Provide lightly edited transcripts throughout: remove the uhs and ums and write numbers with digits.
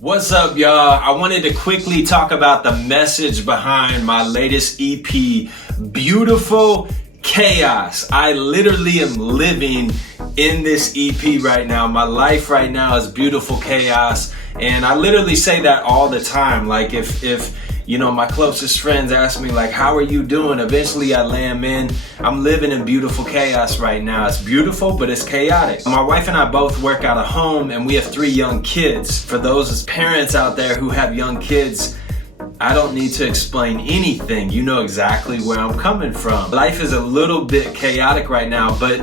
What's up, y'all? I wanted to quickly talk about the message behind my latest EP, Beautiful Chaos. I literally am living in this EP right now. My life right now is beautiful chaos. And I literally say that all the time. Like if you know, my closest friends ask me like, how are you doing? Eventually I land in, I'm living in beautiful chaos right now. It's beautiful, but it's chaotic. My wife and I both work out of home and we have 3 young kids. For those parents out there who have young kids, I don't need to explain anything. You know exactly where I'm coming from. Life is a little bit chaotic right now, but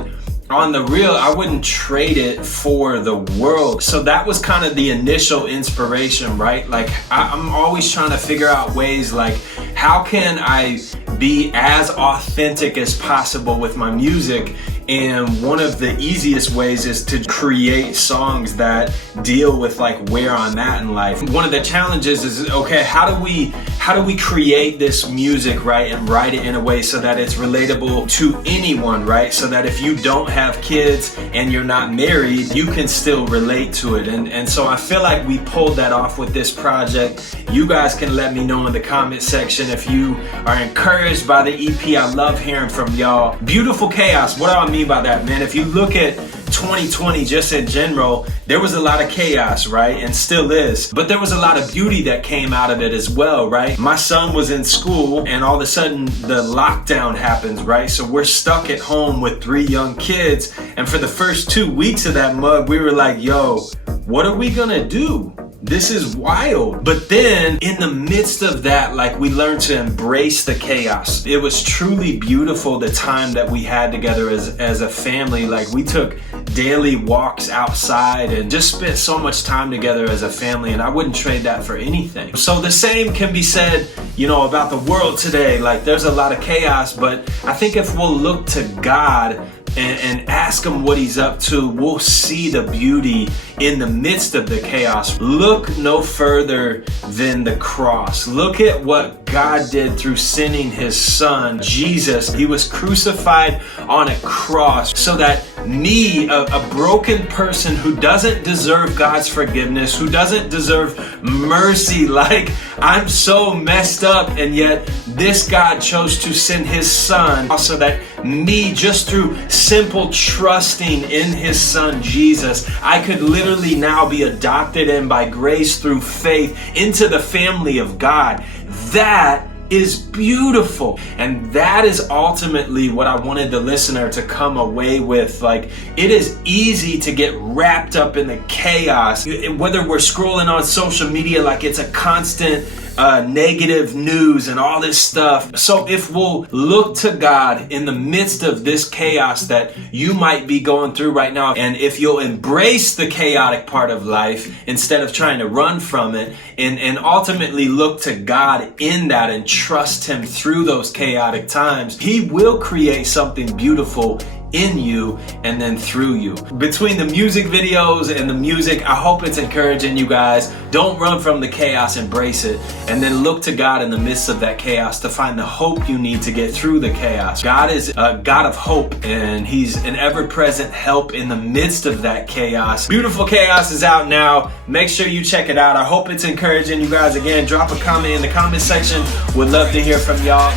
on the real, I wouldn't trade it for the world. So that was kind of the initial inspiration, right? Like I'm always trying to figure out ways like, how can I be as authentic as possible with my music? And one of the easiest ways is to create songs that deal with like where I'm at in life. One of the challenges is, okay, how do we create this music, right, and write it in a way so that it's relatable to anyone, right? So that if you don't have kids and you're not married, you can still relate to it. And so I feel like we pulled that off with this project. You guys can let me know in the comment section if you are encouraged by the EP. I love hearing from y'all. Beautiful Chaos, what do I mean by that, man? If you look at 2020 just in general, there was a lot of chaos, right? And still is. But there was a lot of beauty that came out of it as well, right? My son was in school and all of a sudden the lockdown happens, right? So we're stuck at home with 3 young kids. And for the first 2 weeks of that mug, we were like, yo, what are we gonna do? This is wild. But then in the midst of that, like, we learned to embrace the chaos. It was truly beautiful, the time that we had together as a family. Like, we took daily walks outside and just spent so much time together as a family, and I wouldn't trade that for anything. So the same can be said, you know, about the world today. Like, there's a lot of chaos, but I think if we'll look to God and ask him what he's up to, we'll see the beauty in the midst of the chaos. Look no further than the cross. Look at what God did through sending his son, Jesus. He was crucified on a cross so that me, a broken person who doesn't deserve God's forgiveness, who doesn't deserve mercy, like I'm so messed up, and yet this God chose to send his son so that me, just through simple trusting in his son Jesus, I could literally now be adopted and by grace through faith into the family of God. That is beautiful. And that is ultimately what I wanted the listener to come away with. Like, it is easy to get wrapped up in the chaos, whether we're scrolling on social media like it's a constant negative news and all this stuff. So if we'll look to God in the midst of this chaos that you might be going through right now, and if you'll embrace the chaotic part of life instead of trying to run from it, and ultimately look to God in that and trust him through those chaotic times, he will create something beautiful in you and then through you. Between the music videos and the music, I hope it's encouraging you guys. Don't run from the chaos, embrace it, and then look to God in the midst of that chaos to find the hope you need to get through the chaos. God is a God of hope, and he's an ever-present help in the midst of that chaos. Beautiful Chaos is out now. Make sure you check it out. I hope it's encouraging you guys. Again, drop a comment in the comment section. Would love to hear from y'all.